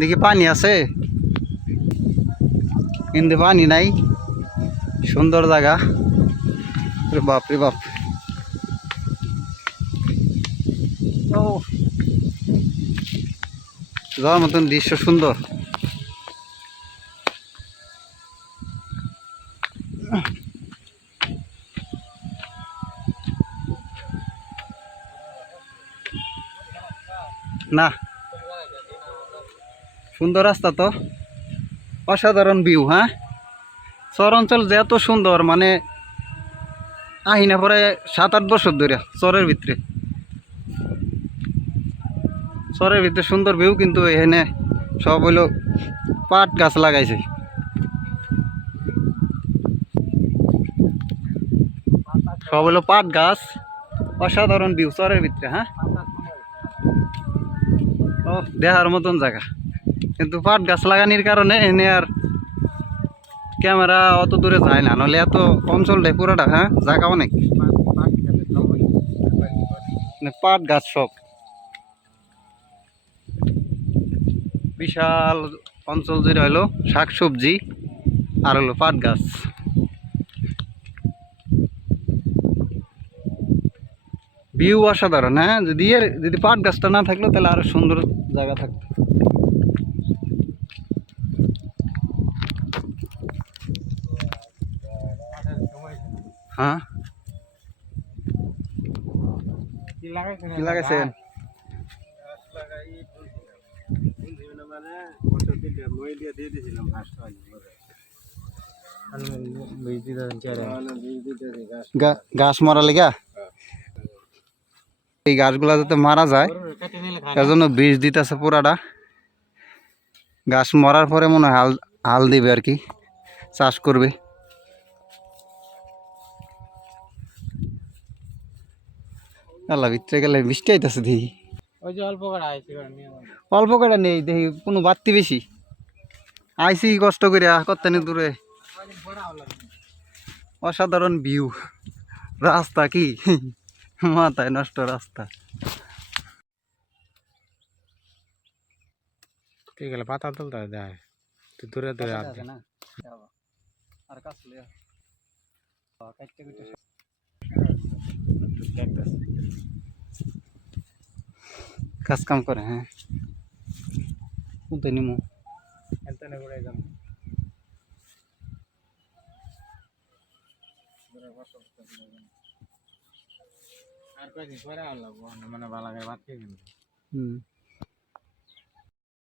দেখি পানি আছে কিন্তু পানি নাই সুন্দর জায়গা বাপ রে বাপ ও যাওয়ার মতন দৃশ্য সুন্দর না সুন্দর রাস্তা তো অসাধারণ ভিউ হ্যাঁ চর অঞ্চল যে এত সুন্দর মানে আহিনা পরে 7-8 বছর ধরে চরের ভিতরে সুন্দর ভিউ কিন্তু এখানে সব হইলো পাট গাছ লাগাইছে সব হইলো পাট গাছ অসাধারণ ভিউ চরের ভিতরে হ্যাঁ ও দেখার মতন জায়গা কিন্তু পাট গাছ লাগানির কারণে এনে আর ক্যামেরা অত দূরে যায় না নাহলে এত অঞ্চলটাই পুরোটা হ্যাঁ জায়গা অনেক পাট গাছ সব বিশাল অঞ্চল জুড়ে হলো শাকসবজি আর হলো পাট গাছ ভিউ অসাধারণ হ্যাঁ যদি পাট গাছটা না থাকলো তাহলে আরো সুন্দর জায়গা থাকতো হ্যাঁ কি লাগাইছেন গাছ মরা লেগা এই গাছগুলা যাতে মারা যায় তার জন্য বীজ দিতেছে পুরাটা গাছ মরার পরে মনে হয় হাল দিবে আর কি চাষ করবে আল্লাহ ভিতরে গেলে বৃষ্টি আইতেছে দেখি ওই যে অল্প কটা নেই দেখি কোনো বাড়তি বেশি আইসি কষ্ট করে কতখানি দূরে অসাধারণ ভিউ রাস্তা কি মাথায় নষ্ট রাস্তা ঠিক আছে পাতা তুলতে যায় দূরে দূরে না আর কাজ কাম করে হ্যাঁ কোনটা নিমু আর কয়দিন পরে আল্লাহ মানে ভালো করে ভাত খেয়ে